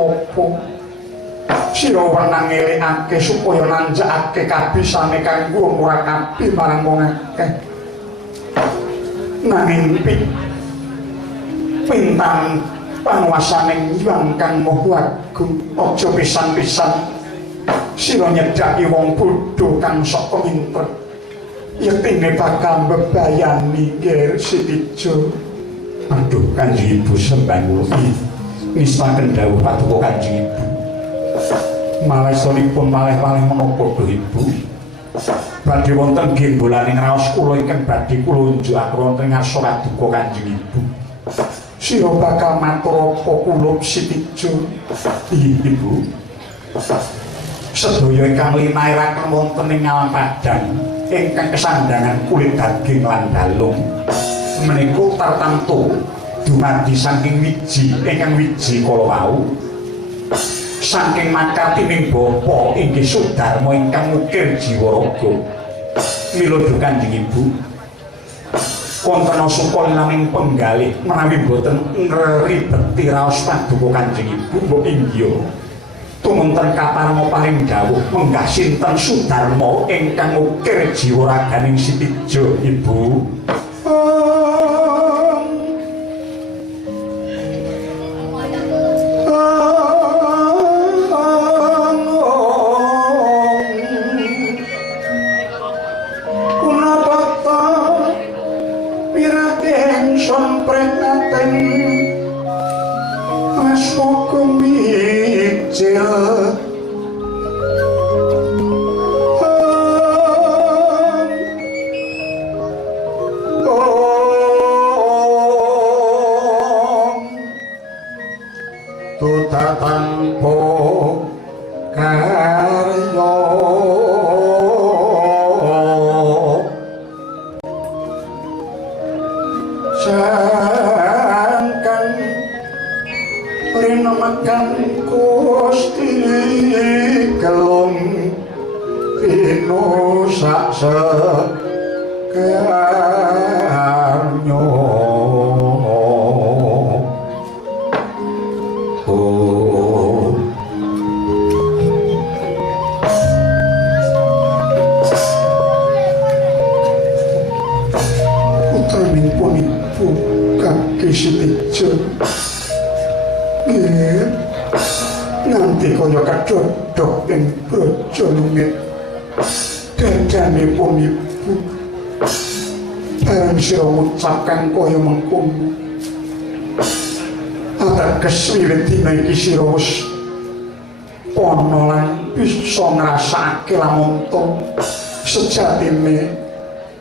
apa-apa. Sira wenang ngelingake supaya nanjakake kabisane kanggo murakabi marang wong akeh. Nanging pintang panguwasaning Hyang Kang Maha Agung aja pisan-pisan sira nyedhaki wong bodho kang sok peminter. Yektine bakal mbebayani Ger Sitijo. Aduh Kanjeng Ibu sembah kula nistaken dawuh paduka Kanjeng Ibu. Malestunipun malih-malih menapa Duh Ibu? Badhe wonten gembolaning raos kula ingkang badhe kula unjukaken wonten ngarsa paduka Kanjeng Ibu. Sira bakal matur apa kula Sitijo? Ibu. Sedaya ingkang linairaken wonten ing alam padang ingkang kesandangan kulit daging lan dalung menika tartamtu dumadi saking wiji ingkang wiji kala wau saking makatining bapa inggih Sudarma ingkang ukir jiwa raga. Mila Kanjeng Ibu wonten suka naming penggalih menawi boten ngribeti raos paduka Kanjeng Ibu mbok inggih tumunten kaparma paring dawuh menggah sinten Sudarma ingkang ukir jiwa raganing Sitijo Ibu. Nanti kaya kadodok ing brojo lumit dadane pun ibu barang sira ngucapkan kaya mengkono ateges wiwit dina iki sira wis ana lan bisa ngrasakake lamun sejatine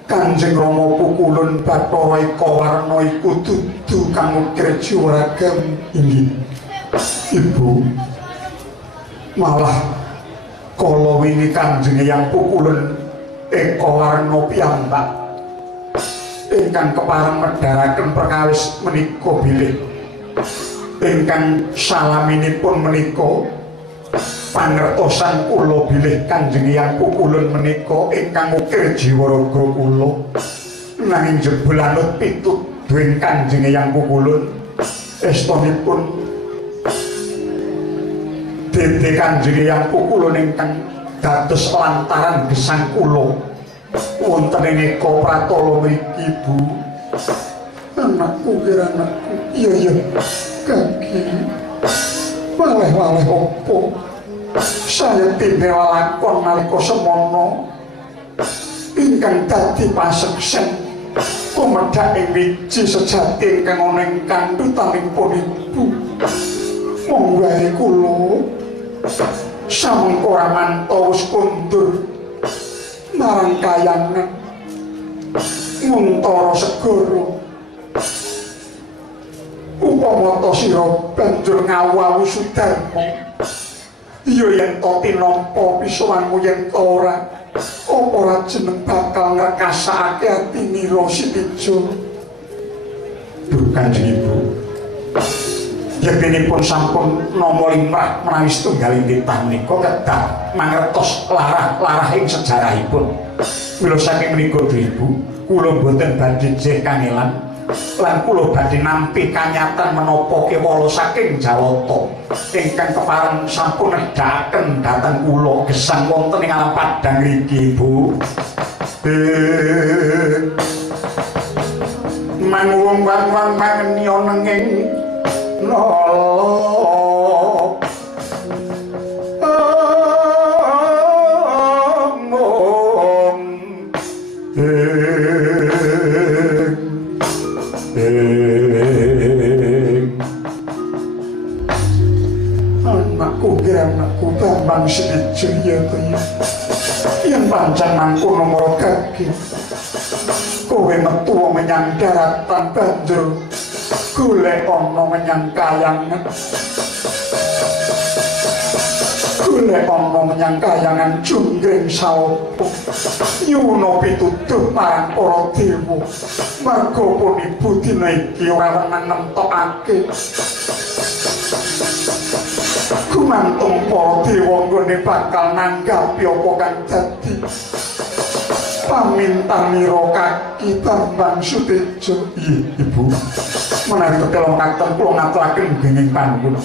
Kanjeng Rama pukulun Bathara Eka Warna iku dudu kang ukir jiwa ragam inggih Ibu. Malah kala wingi Kanjeng Hyang pukulun Eka Warna piyambak ingkang kepareng medharaken perkawis menika bilih ingkang salaminipun menika pangertosan kula bilih Kanjeng Hyang pukulun menika ingkang ukir jiwa raga kula nanging jebolanut pituduhing Kanjeng Hyang pukulun estunipun dene Kanjeng Hyang pukulun ingkang dados lantaran gesang kula wonten ing Eka Pratala mriki Ibu. Anakku kira anakku iya kaki waleh-waleh opo saya tine lakon nalika semono ingkang dadi paseksen tumedhak ing wiji sejati ingkang ana ing kandhutanipun Ibu. Monggo wae kula samengko ramanto wis kundur marang kayangan Nguntara Segara. Upama ta sira banjur ngawawu Sudarma, iya yen ta tinampa pisuwanmu yen ta ora, apa ora jeneng bakal ngrekasake atinira Sitijo. Duh Kanjeng Ibu, yektipun sampun nama limrah menawi setunggaling titah menika kedah mangertos larah-larah ing sejarahipun. Mila saking menika Ibu, kula boten badhe jeh kangelan lan kula badhe nampi kanyatan menapa kewala saking Jawata ingkang kepareng sampun nedhakaken dhateng kula gesang wonten ing alam Padang ngriki Bu. Manguwung wang-wang mangeni ana ing nala anakku Bambang Sedijaya kaya yang pancen mangkono nomor kaki kowe metu menyang daratan banjur golek ana menyang kayangan golek ana menyang kayangan junggring saopo nyuwuna pituduh marang para dewa marga pun ibu dina iki ora wenang nemtokake gumantung para dewa nggone bakal nanggapi apa kang dadi pamintanira kaki Bambang Sutejo. Ibu menawi tekel ngaten kula ngaturaken genging panuwun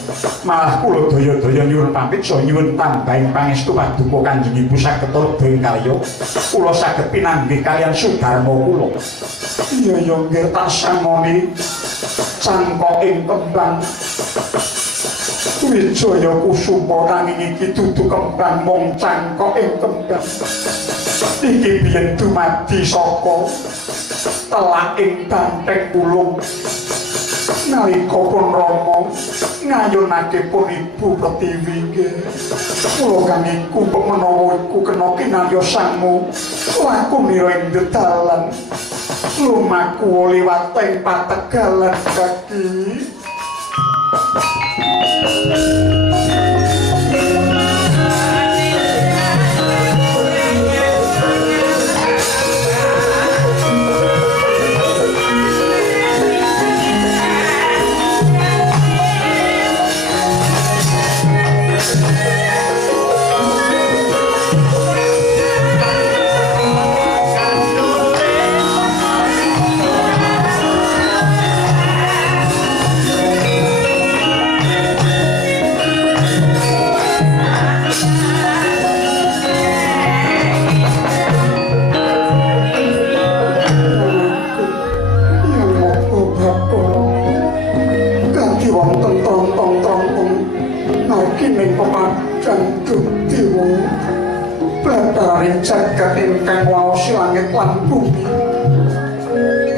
malah kula daya-daya nyuwun pamit so nyuwun tambahing pangestu paduka Kanjeng Ibu saged tulada ing kalya kula saged pinanggih kaliyan Sudarma kula. Iya ya nggih tak samoni cangkok ing kembang Wijaya Kusuma nanging iki dudu kembang mung cangkok ing kembang. Iki biyen dumadi saka telaking Banteng Ulung. Nalika pun Rama ngayunake pun Ibu Pertiwi nggih. Kula kang iku menawa iku kena kinarya sangu laku mira ing dedalan. Lumaku liwat ing pategalan kaki. Jagat ingkang waosi langit lan bumi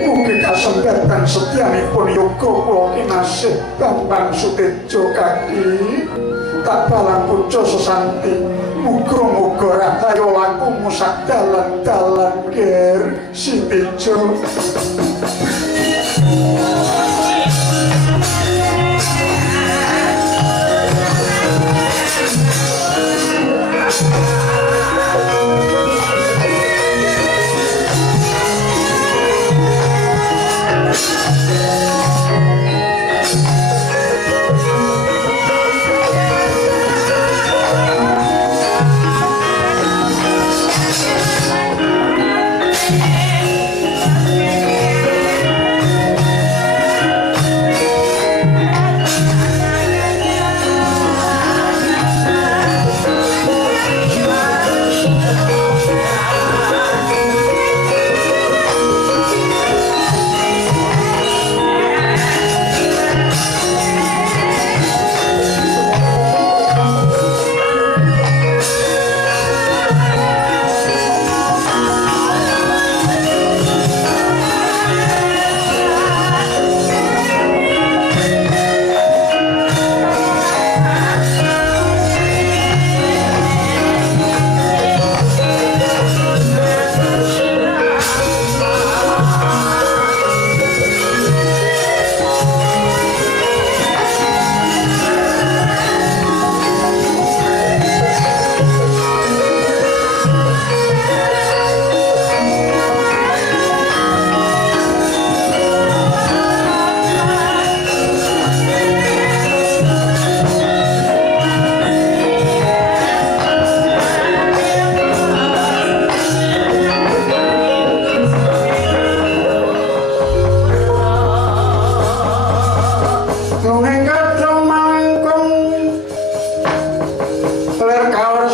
mugi kasembatan setyanipun yoga kula kinasih Bambang Sutejo kaki tak balang puja sesanti muga-muga rahayu lakumu sak dalan-dalan ger Sutejo.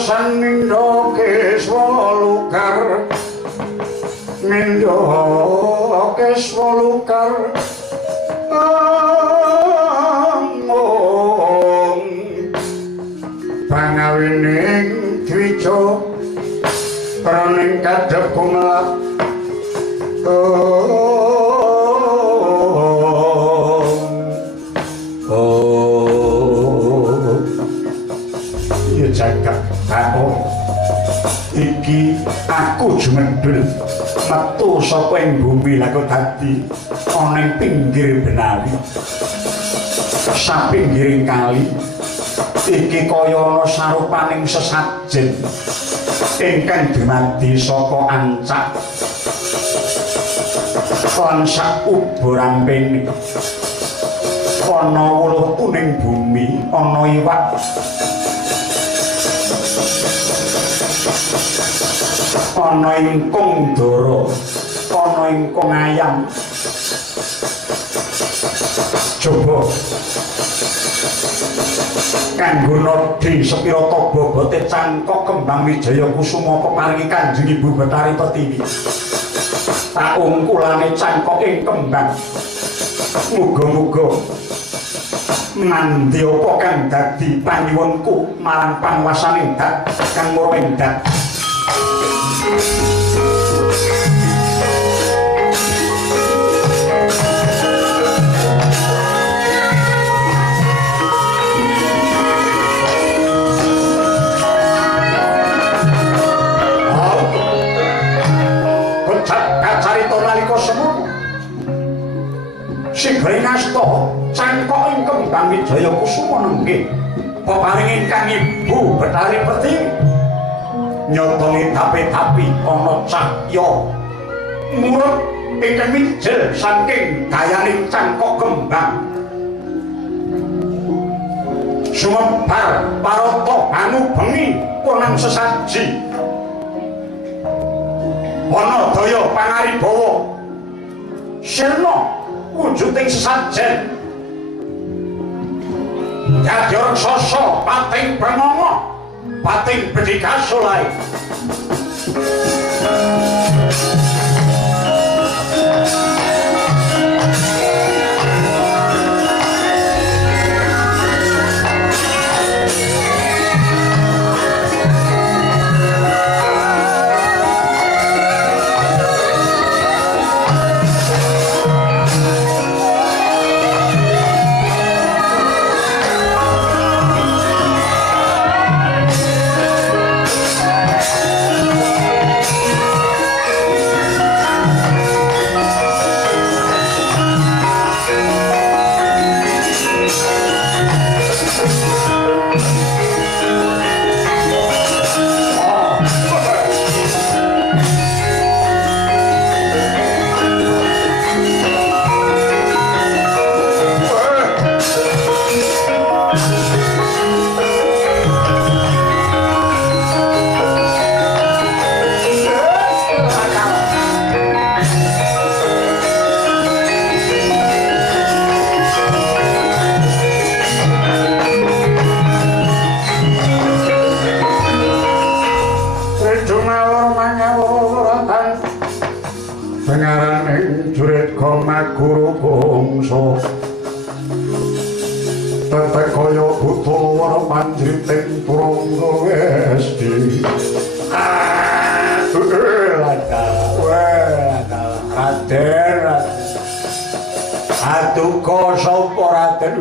pangawasan Mindha Keswalukar Mindha Keswalukar pangawining dwija praning kadhep kumlap ya jagat aku iki aku jumendul metu saka ing bumi lha kok dadi ana ing pinggir Benawi sapinggiring kali iki kaya ana sarupaning sesajen ingkang dumadi saka ancak lan sak uburamping ana wuluh kuning bumi ana iwak ana ingkung dara ana ingkung ayam coba kanggo nodhi sepira ta bobote cangkok kembang Wijaya Kusuma peparingi Kanjeng Ibu Betari Pertiwi tak ungkulane cangkok ing kembang muga-muga nandi apa kang dadi panyuwunku marang panguwasaning dat kang mara ing dat Sigrinasta cangkok ing kembang Wijaya Kusuma nenggih peparing ingkang Ibu Betari Pertiwi nyotongi tapi-tapi ana cahya murut ingkang mijil saking dayaning cangkok kembang sumebar parata anu bengi punang sesaji ana daya pangaribawa sirna wujuding sesajen dadi raksasa pating pranama pating bedikasulai Guru bangsa tetek kaya buta wara panjriting turangga westi Raden Atuka sapa Raden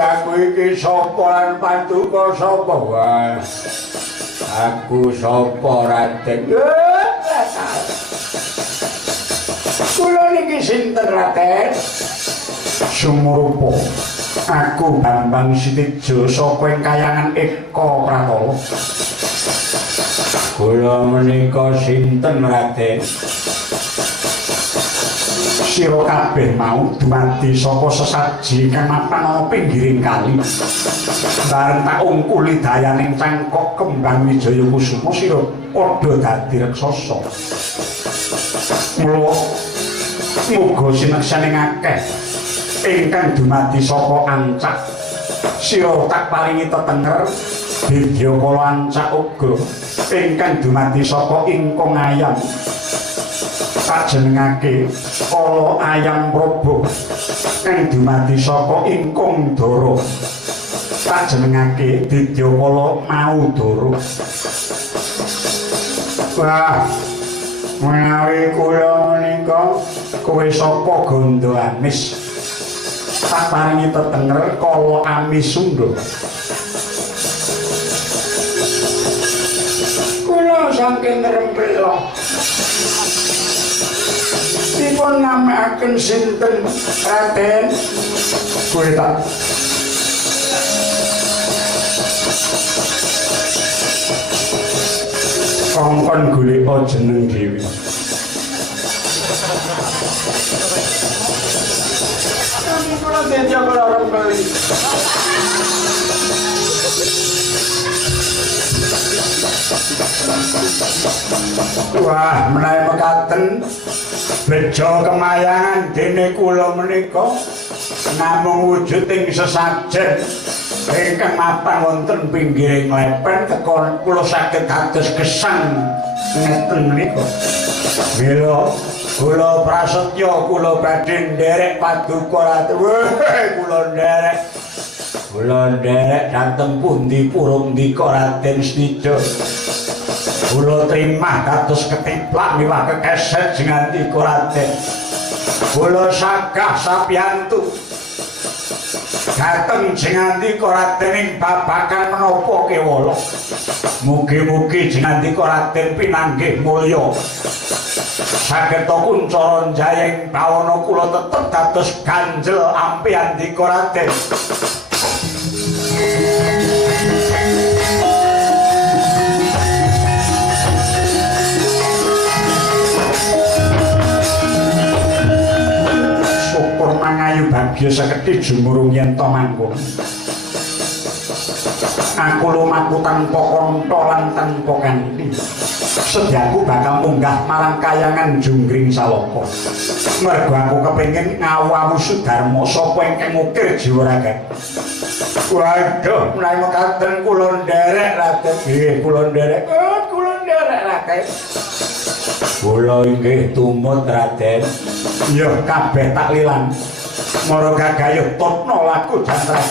aku iki sapa lan patuka sapa wae aku sapa Raden kula niki sinten Raden sumurupa aku Bambang Sitijo saka ing kayangan Eka Pratala kula menika sinten Raden sira kabeh mau dumadi saka sesaji kang mapan ana pinggiring kali bareng tak ungkuli dayaning cangkok kembang Wijaya Kusuma sira padha dadi raksasa mula muga sineksaning akeh ingkang dumadi saka ancak sira tak paringi tetenger Bidya Kala Ancak Ugra ingkang dumadi saka ingkang ayam tak jenengake Kala Ayam Prabu kang dumadi saka ingkang Dara tak jenengake Bidya Kala Maudara. Wah, menawi kula menika kowe sapa Ganda Amis tak paringi tetenger Kala Amisunda. Kula saking Rempela dipun namaken sinten Raden? Kowe tak kongkon golek jeneng dhewe. Kula dadi kula Rempeli. Wah, menawi mekaten bejo kemayangan dene kula menika namung wujuding sesajen ingkang mapan wonten pinggiring lepen teka kula saged dados gesang ngeten menika. Mila kula prasetya kula badhe nderek paduka ratu. Kula nderek dhateng pundi purung ndika Raden Snija. Kula trimah kados ketiplak miwah kekeset jengandika Raden. Kula sagah sapiyantu dhateng jengandika Raden ing babagan menapa kewala. Mugi-mugi jengandika Raden pinanggih mulya. Saged kuncara njayeng bawana kula tetep dados ganjel ampiyandika Raden. Syukur mangayu bagya sekedhik jumurung yen to mangkon. Aku lumaku tanpa kantha lan tanpa kanthi. Sedyaku bakal munggah marang kayangan Junggring Saloka. Mergo aku kepengin ngawawu Sudarma sapa ingkang ngukir jiwa raga. Waduh, menawi mekaten kula nderek Raden. Nggih, kula nderek. Kula nderek Raden. Kula inggih tumut Raden. Ya kabeh tak lilan. Mara gagayuh tutna laku jantrak.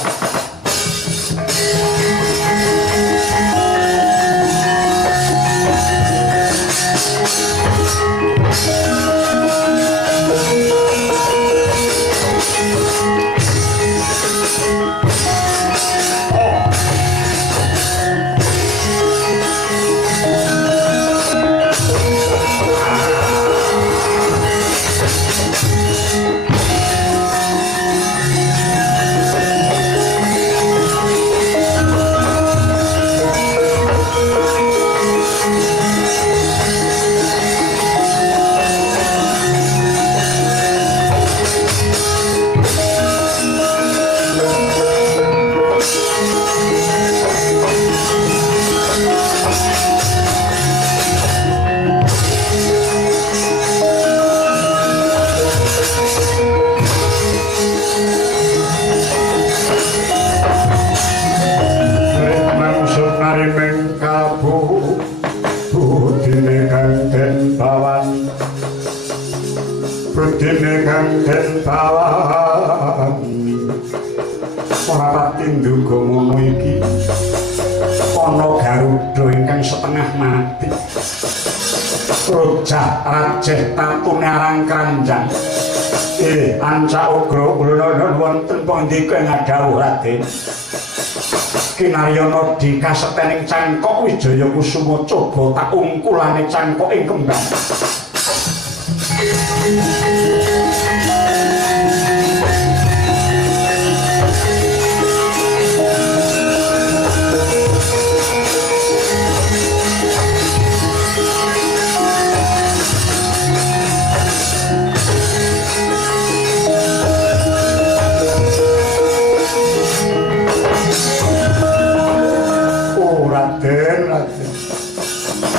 Budine kang den bawan ora pati nduga ngono iki ana Garuda ingkang setengah mati rojah rajeh tatune arang kranjang Ancak Ugra kula wonten pandika ngadhawuh Raden Kinaryana dikasetening cangkok Wijaya Kusuma coba tak ungkulane cangkok ing kembang. Raden,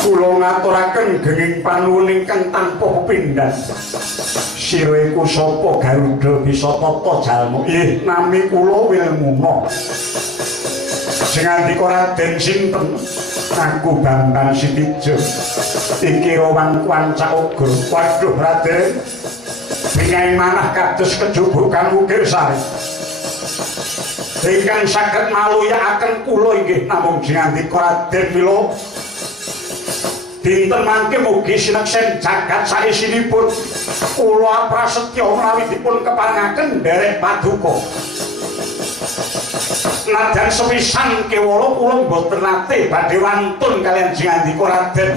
kula ngaturaken genging panuwun ingkang tanpa pepindhan. sira iku sapa Garuda bisa tata jalma? Ih, nami kula Wilmuna. Sing ngandika Raden sinten? Aku Bambang Sitijo. Iki rawang Wancak Ugur. Waduh Raden, pingaing manah kados kejubukan ukir sari. Ingkang saged maluyakaken kula inggih namung sing ngandika Raden mila dinten mangke mugi sineksen jagat saisinipun kula prasetya menawi dipun keparengaken nderek paduka. Najan sepisan kewala kula mboten nate badhe wantun kaliyan sing ngandika Raden.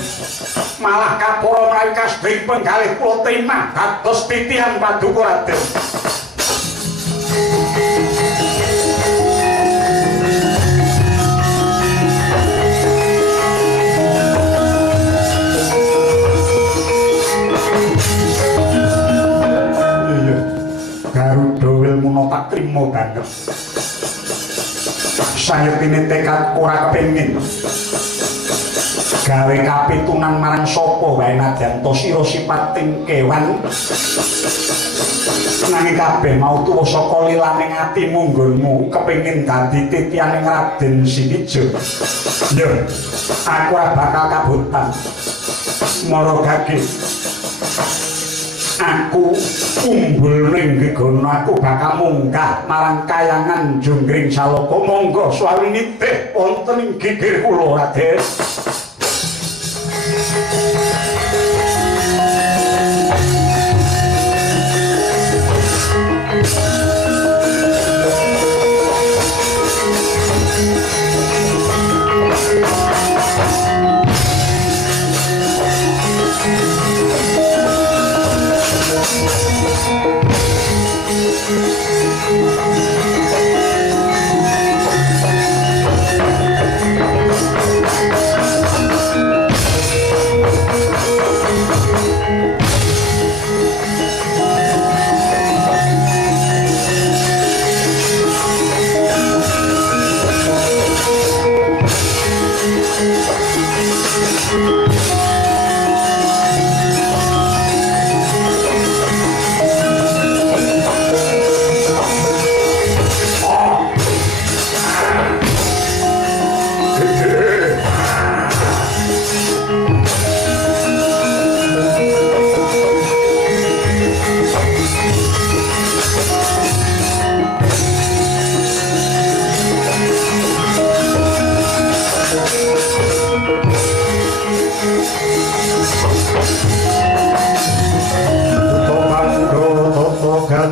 Malah kapara menawi kasbing penggalih kula temah dados titihan paduka Raden. Garuda Wilmuna tak trima banget. Sayetine tekad ora kepengin gawe kapitunan marang sapa wae nadyan to sira sipating kewan nanging kabeh mau tuwa saka lilaning atimu nggonmu kepengin dadi titianing Raden Sitijo. Yo, aku ora bakal kabutan. Mara gage aku umbul ning gegono aku bakal munggah marang kayangan Junggring Salaka. Monggo swawini teh wonten ing gigir kula Raden.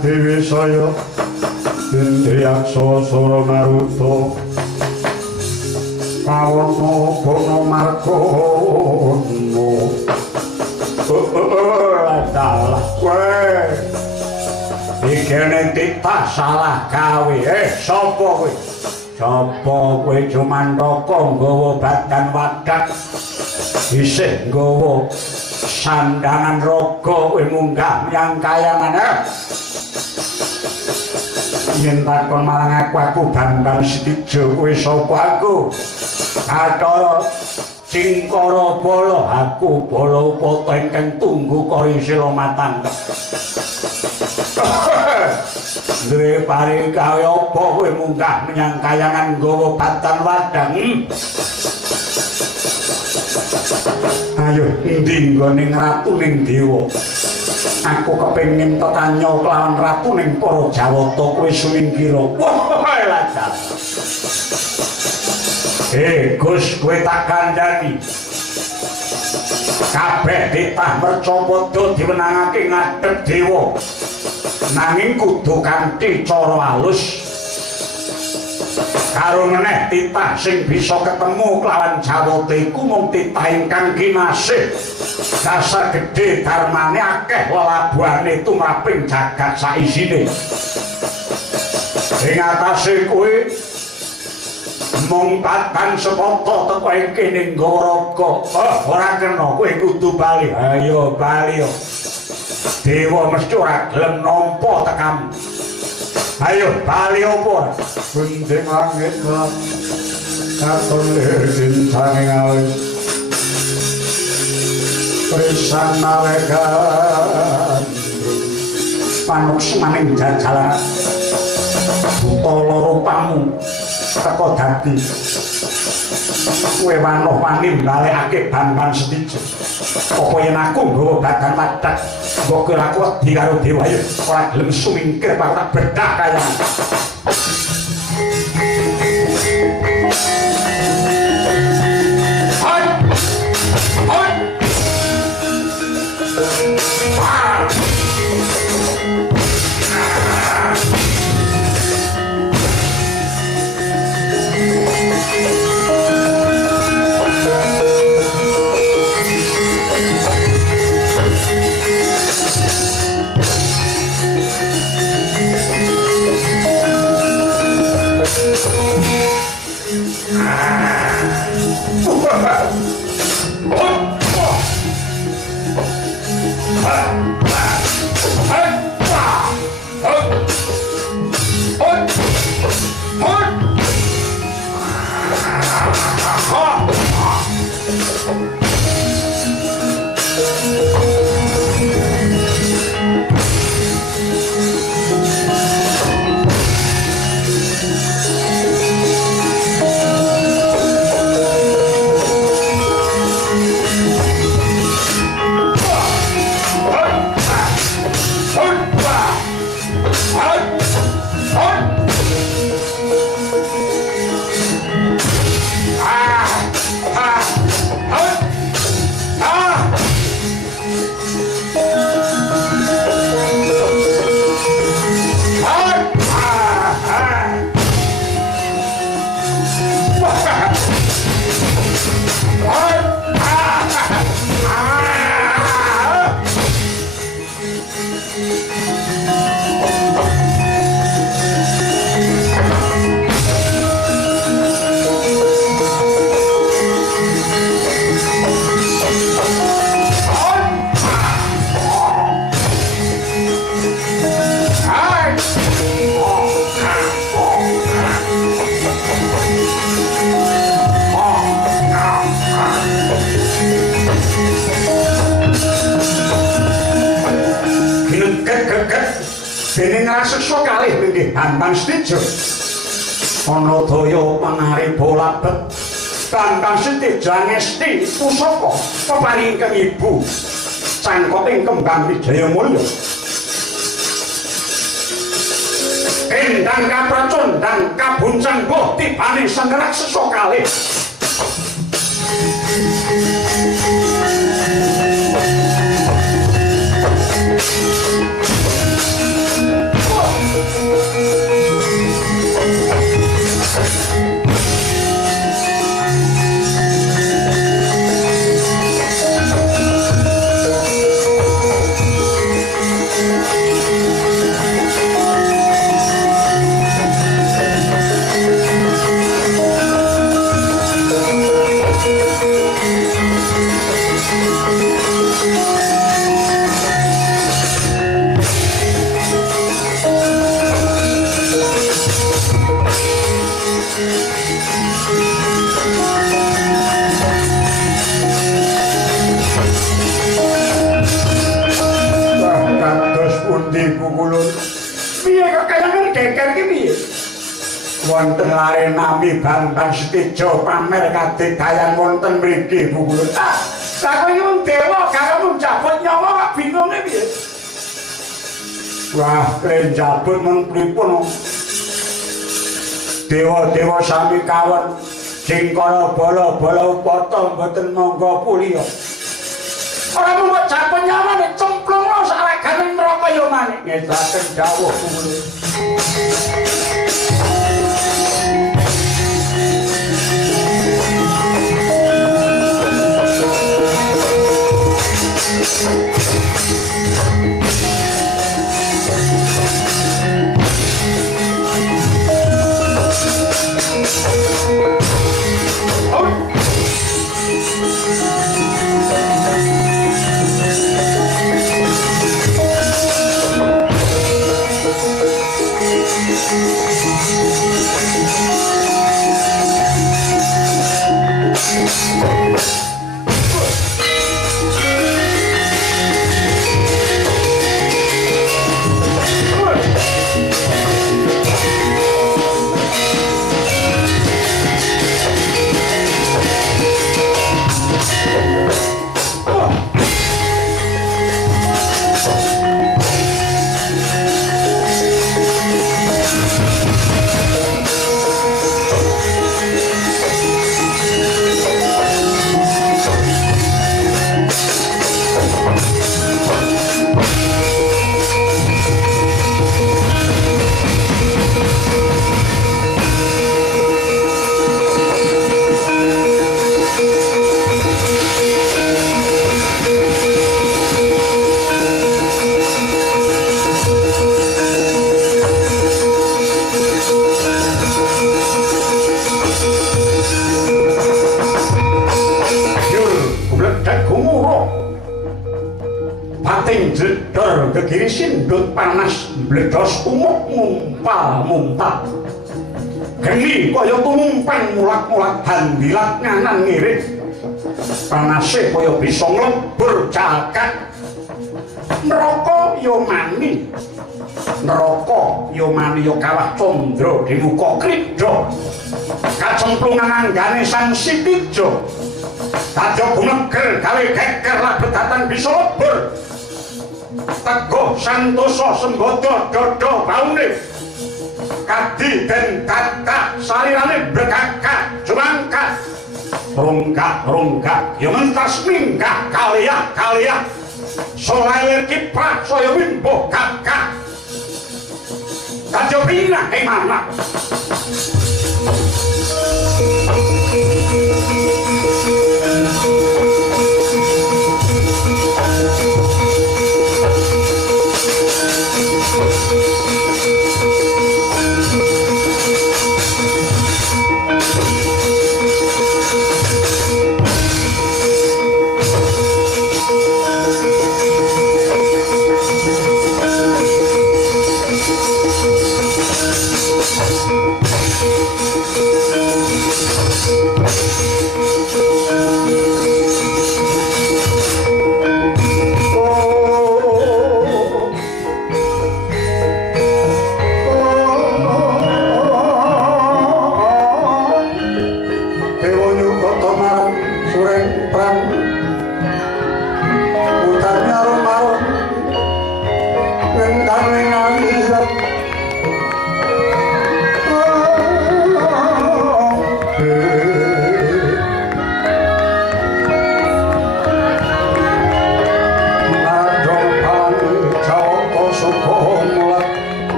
Dewi saya Indriyaksa Sura Maruta Pawana Bono Margono dalah kowe iki titah salah gawe sapa kowe Jumantaka nggawa badan wadak isih nggawa sandangan raga kowe munggah yang kayangan yen takon marang aku Bambang Sitijo kowe sapa aku Bathara Cingkara Bala aku Bala Upata ingkang tunggu kaya Silamatan duwe paring gawe apa kowe munggah menyang kayangan nggawa badan wadang ayo endi nggone ratu ning dewa aku kepengin tetanya kelawan ratu ning para Jawata kowe sumingkira. Wah, lajat. Gus kowe tak kandhani. Kabeh titah mercapada diwenangake ngadhep dewa. Nanging kudu kanthi cara alus. Karo meneh titah sing bisa ketemu kelawan Jawata iku mung titah ingkang kinasih. Dasar gede darmane akeh lelabuhane tumraping jagat saisine. Ing atase kowe mung patang sepata teko ing kene nggawa raga. Ora kena kowe kudu bali. Ayo bali yo. Dewa mesti ora gelem nampa tekamu. Ayo bali opo? Bendeng langit lan katon lir sanging alis. Prisana lekan manuk semaning jajalan buta loro pamu teko dadi kowe wani mbalekake Bambang Setijo apa yen aku nggawa badan wadah mbok kowe aku wedi karo dewa ya ora gelem sumingkir tak bedah kaya Bambang Setijo ana daya pangarep labet Bambang Setijo ngesti pusaka peparinging ibu cangkoting kembang Wijaya Mulya endang kapracondang kabuncang boh tibane senggerak sesokalih wonten lare nami Bambang Setijo pamer kadedayan wonten mriki Bu Kulun. Lah kowe iki wong dewa karo mung jabut nyawa kok bingunge piye? Wah, klen jabut men pripun? Dewa-dewa sami kawon jingkara bala-bala upata mboten mangga puliya. Ora mung jabut nyawa nek cemplungno saregane neraka ya maneh. Ngesaken dawuh Bu Kulun. tumuruk bating jedor gegiri sindut panas bledos umuk mumpal geni kaya tumumpan mulak-mulak bandilat nganan ngirit panase kaya bisa nglebur jagat neraka yo mani yo kawah condro di muka krida kacemplungan anggane sang Sitijo kadya gumeger gawe geger labetatan bisa lebur teguh santosa sembodo dodo baune kadi den kakak salirane berkakak jumangkat ronggak yo mentas minggah kalia solair kiprah saya wimbo kakak kadya bina mana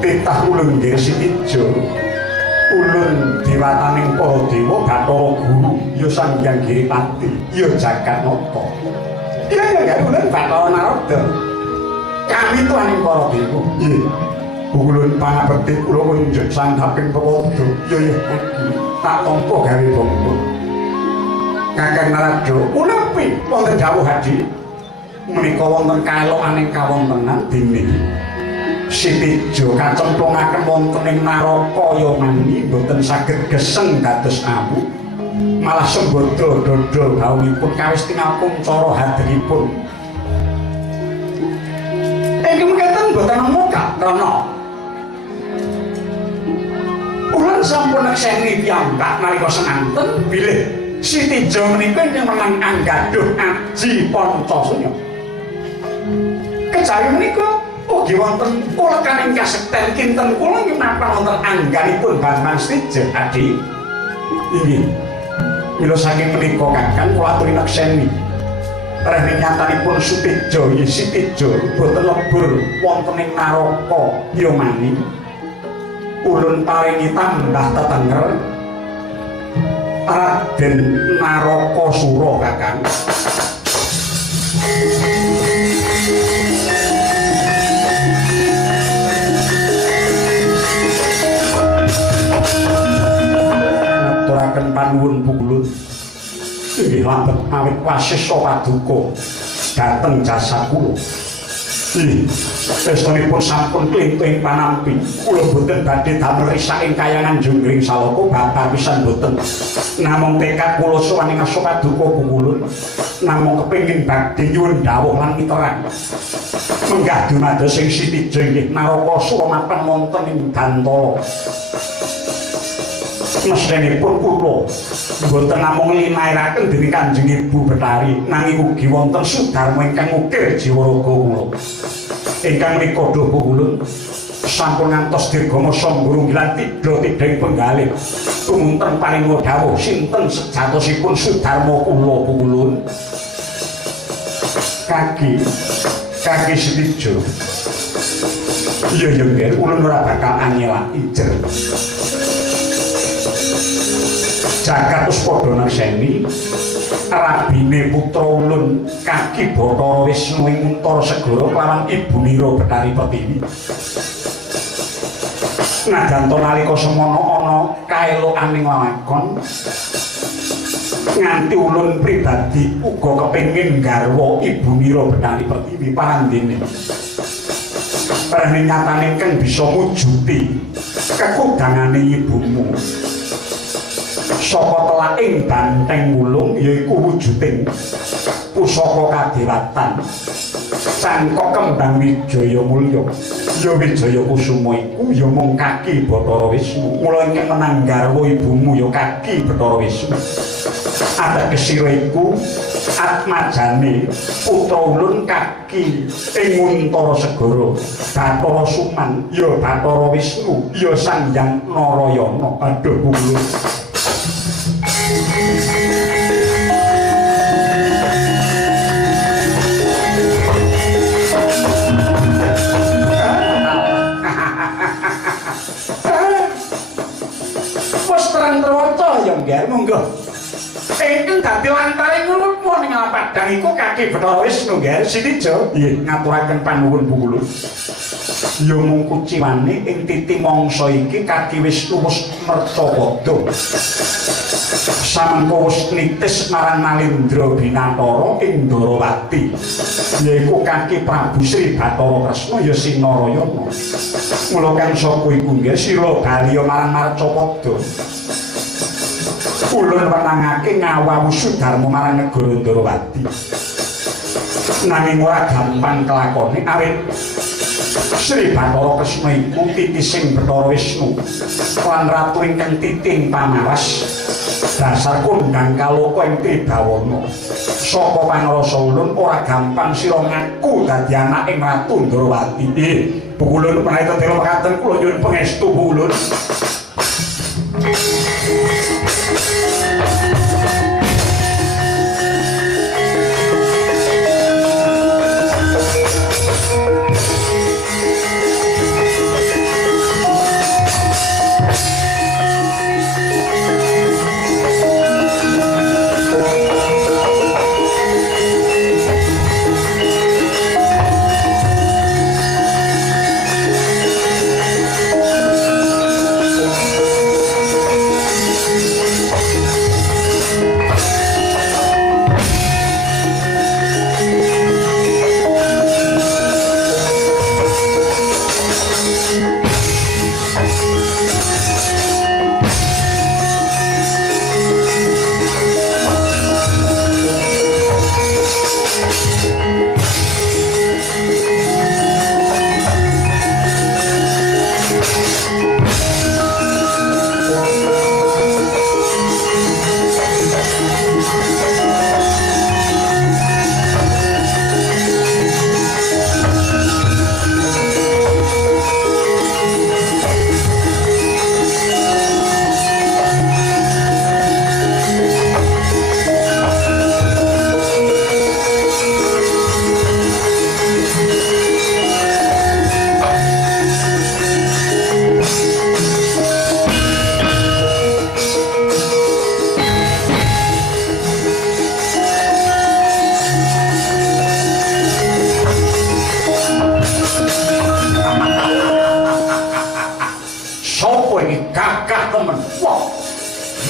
titah ulun nggih Sitijo ulun diwataning para dewa Bathara Guru ya Sang Hyang Giripati ya Jagatnata ya ulun Bathara Narada kami tuaning para dewa nggih ulun pangabekti kula kunjuk sandhaping pepodo ya tak tampa gawe bangsa Kakang Narada unapi wonten dawuh hadi menika wonten kaelokaning kawontenan déning Sitijo kacemplungaken wonten ing naraka ya mani boten saged geseng dados awu malah sembodo dodo gawipun kawis tinapung cara hadripun iki mekaten boten muka krana ulun sampun nekseni piyambak nalika semanten bilih Sitijo menika ingkang menang anggaduh aji Pancasila kejawi menika ugi wonten kulekaning kasekten kinten kula nggih napa wonten angganipun Bambang Sitijo adi inggih mila saking menika Kakang kula aturi nekseni rene nyatanipun Sutijo nggih Sitijo boten lebur wonten ing naraka ya mani ulun paringi tambah tetenger Raden Narakasura Kakang ngaturaken panuwun pukulun inggih labet awit wasesa paduka dhateng jasa kula Pestunipun sampun klinting panampi kula boten badhe damel risak ing kayangan Junggring Saloko babar pisan boten namung tekad kula sowaning asa paduka pukulun namung kepengin badhe nyuwun dawuh lan miteran menggah dumados ing Sitijo inggih Narakasura mapan wonten ing Gantara mesthenipun kula boten namung linairaken dening Kanjeng Ibu Betari nanging ugi wonten Sudarma ingkang ukir jiwa raga kula ingkang menika dhuh pukulun sampun ngantos dirgama Samburunggilan tidha-tidhing penggalih tumunten paring dawuh sinten sejatosipun Sudarma kula pukulun kaki Sitijo iya ulun ora bakal angelaki jer jagat wis padha nakseni rabine putra ulun kaki Bathara Wisnu ing Untara Segara kelawan ibu Nira Betari Pertiwi. Najan to nalika semana ana kaelokaning lakon nganti ulun pribadi uga kepengin garwa ibu Nira Betari Pertiwi parandene. Parane nyatane kang bisa mujuti kekudangane ibumu. Saka telaking banteng wulung yaiku wujuding pusaka kadewatan sangka kembang Wijaya Mulya ya Wijaya Kusuma iku ya mung kaki Bathara Wisnu. Mula ing menang garwa ibumu ya kaki Bathara Wisnu. Ategesira iku atmajane putra ulun kaki ing Untara Segara Bathara Suman ya Bathara Wisnu ya Sang Hyang Narayana. Aduh ulun terang terwata ya nggih monggo ingkang dadi lantaring ulunmu ning Padang iku kaki Bathara Wisnu nggih Sinijo nggih ngaturaken panuwun pungulun ya mung kuciwane ing titi mangsa iki kaki Wisnu wis mercapada samangka wis nitis marang Nalendra Binatara ing Ndarawati yaiku kaki Prabu Sri Bathara Kresna ya Sinarayana. Mula kang sapa iku nggih sira baliya marang Marcapada ulun wenangake ngawusu dharma marang negara Ndarawati. Nanging ora gampang kelakone awit Sri Bathara Kresna iku titising Bathara Wisnu lan ratu ingkang titing pamawas dasar kondang kaloka ing Tribawana. Saka pangrasa ulun ora gampang sira ngaku dadi anaking Ratu Ndarawati. Ulun menawi tetela mekaten kula nyuwun pangestu ulun.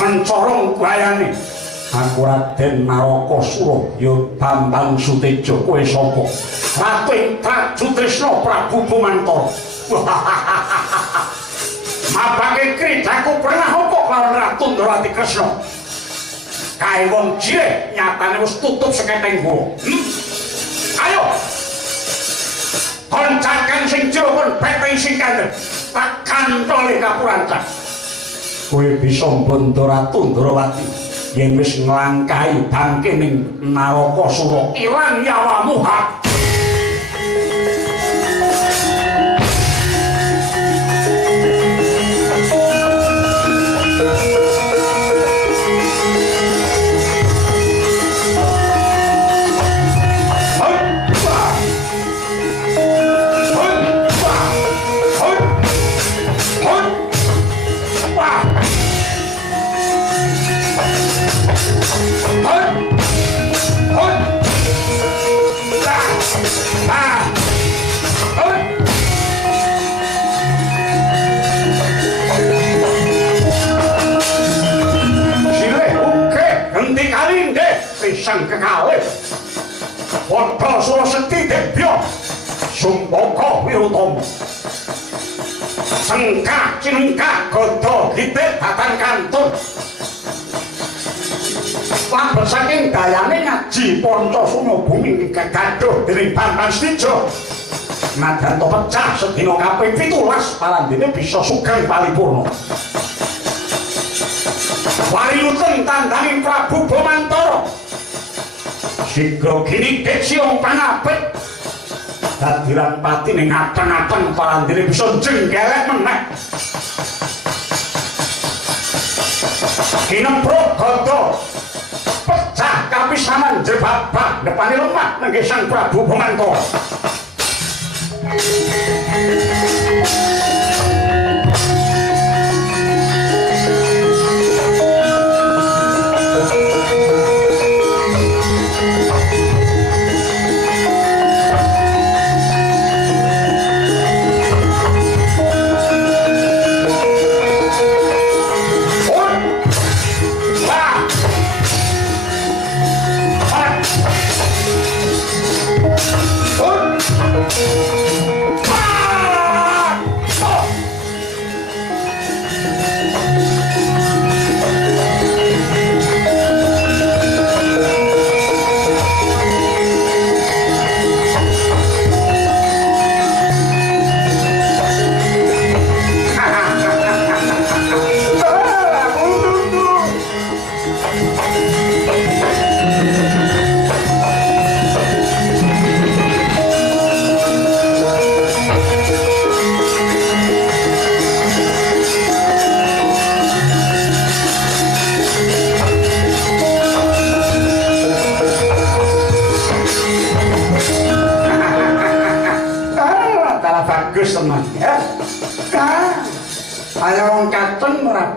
mencorong bayane aku Raden Narakasura ya Bambang Sutejo kowe sapa Ratu Traju Trisna Prabu Bumantara mabake kridaku pernah apa kelawan Ratu Ndarawati Kresna kae wong cilik nyatane wis tutup seketeng gua ayo koncakan sing jero kon bete sing kandel tak kantole kapurancak kowe bisa mbondo Ratu Ndarawati yen wis nglangkahi bangke ning Narakasura ilang nyawamu hak Sang kekalih Wada Suraseti Debya Sumpaka Wirutama Sengkak Cinengkak Gada Gitit Batang Kantun Labet saking dayane ngaji Pancasuna bumi kegaduh dening Bambang Stijo Nadan to pecah sedina kaping 17 palandene bisa sugeng paripurna Warilutung tandanging Prabu Bomantara Sigra kini keciong pangapit dadiran pati ning ateng-ateng palandene bisa jenggelek meneh kinempruk gada pecah kapisanan jebabak depane lemah nengge Sang Prabu Bomantara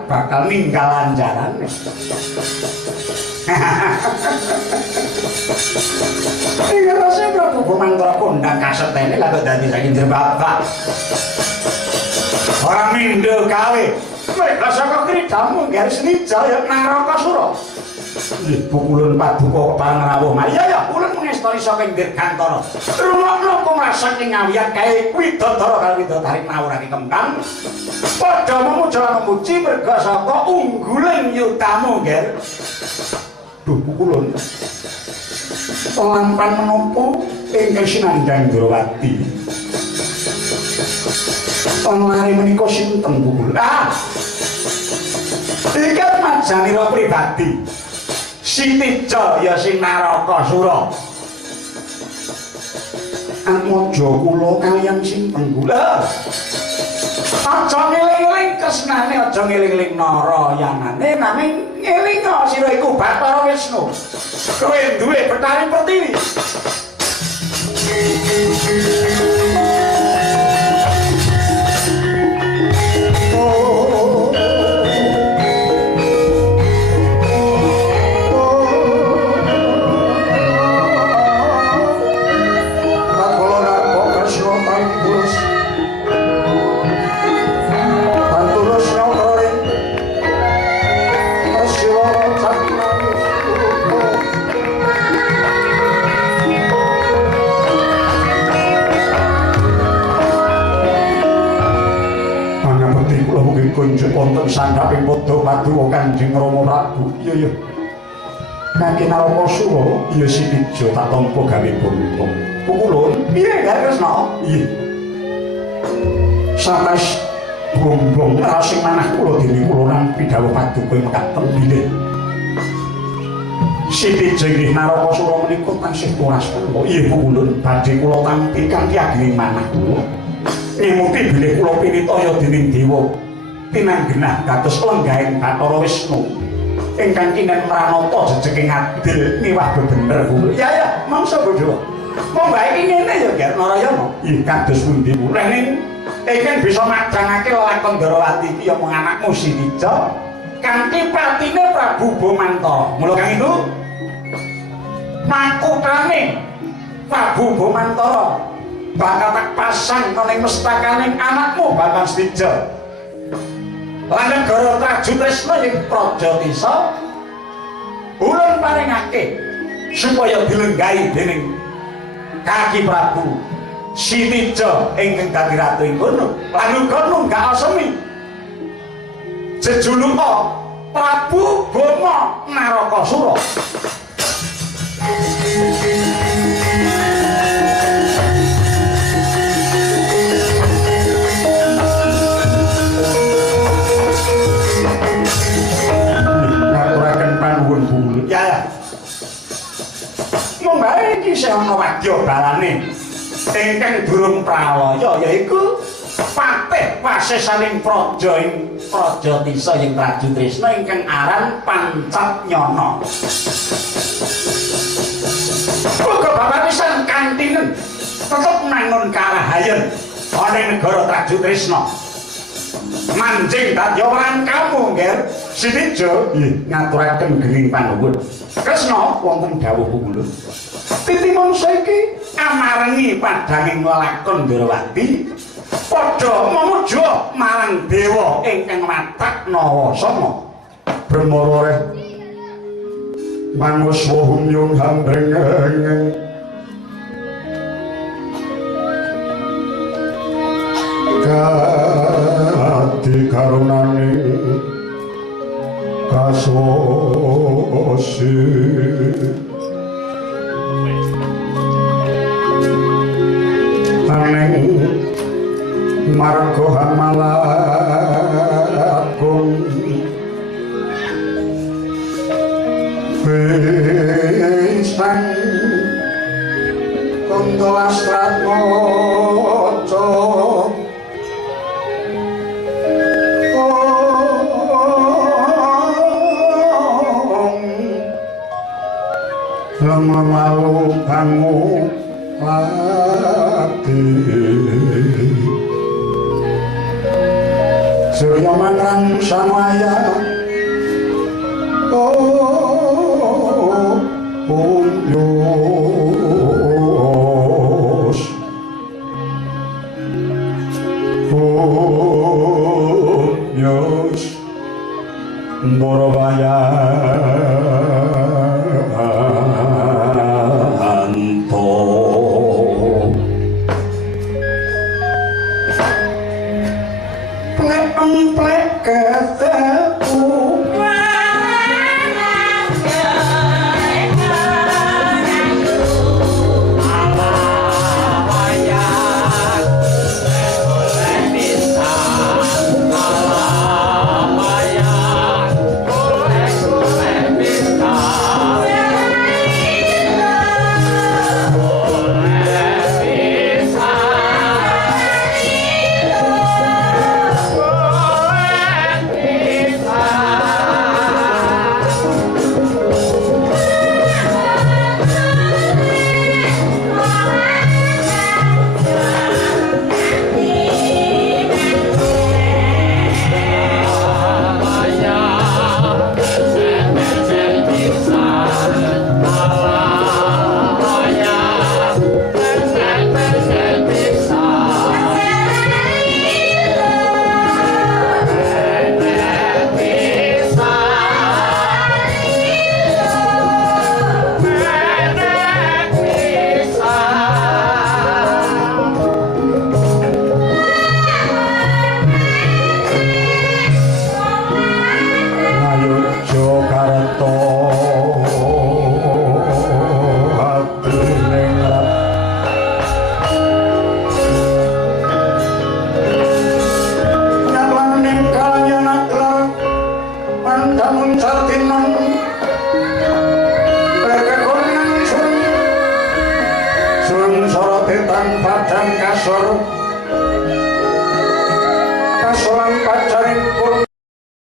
bakal ninggal anjaran ini rasanya Prabu Bomantara kondang kasetene lagu dadi saking jebabak orang mindo kali mereka saka kridamu garis nijaya Narakasura pukulun paduka panrawuh Maya ya ulun mengestoni saking Dirgantara rumangna kumrasa ing ngawiyat kae Widodara karo Widodari nawurake kembang padha memuja memuji merga saka ungguling yutamu nggih duh pukulun lampan menapa ingkang sinandhang Ndrawati panglare menika sinten pukul iki majanira pribadi Sitija ya sing Narakasura Atmaja kula kaliyan sinten kula aja ngeling-eling tresnane aja ngeling-eling Narayanane nanging ngelinga sira iku Bathara Wisnu kowe duwe Betari Pertiwi kunjuk wonten sandhaping padha paduka Kanjeng Rama Prabu. Iya. Kanthi Narakasura iya Sitija tak tampa gawe bonto. Pukulun, piye gak Kresna? Iya. Sanes bombong rasing manah kula dening kula nampi dawuh paduka mekaten bilih. Sitija inggih Narakasura menika tansih turas. Iya Pukulun, badhe kula tampi kanthi agening manah kula. Ngemuti bilih kula pinitaya dening dewa pinanggenah kados lenggahing Bathara Wisnu ingkang kinen Pranata jejeking adil miwah bebener kula. Ya mangsa bodho. Monggo iki ngene ya Ger Narayana. Ih kados pundi kula ning ingkang bisa madhangake lelakon Ndrawati iki ya mung anakmu Sitija kanthi patine Prabu Bomantara. Mula kang itu makutane Prabu Bomantara bakal tak pasang ning mestakaning anakmu Bambang Stijo. Lan negara Trajutresna ing Prajatisa ulun paringake supaya dilenggahi dening Kaki Prabu Sitijo ingkang dadi ratu ing kono. Lan uga nunggak asemi jejuluka Prabu Boma Narakasura. Ngaturaken panuwun bulut. Ya. Monggae iki sing ana wadya balane ingkang durung pralaya yaiku Patih Wasesaning Praja ing Prajatisa ing Trajutresna ingkang aran Pancatnyana. Uga bapak pisan kantinen tetep nangun kalahayen ana ing negara Trajutresna. Manjing dadyawan kamu nggih Sitijo ngaturaken gering panuwun. Kresna wonten dawuh kula. Titi mangsa iki amarengi padhanging lakon Ndrawati padha mamuja marang dewa ingkang watak Nawasana. Brahmareh manuswa humyung handreng kati karunaning kasosi aneng marga hamalakun pisan kondo astrat moco lamalu kamu hati Surya mangrang samaya Yus Yus Borobaya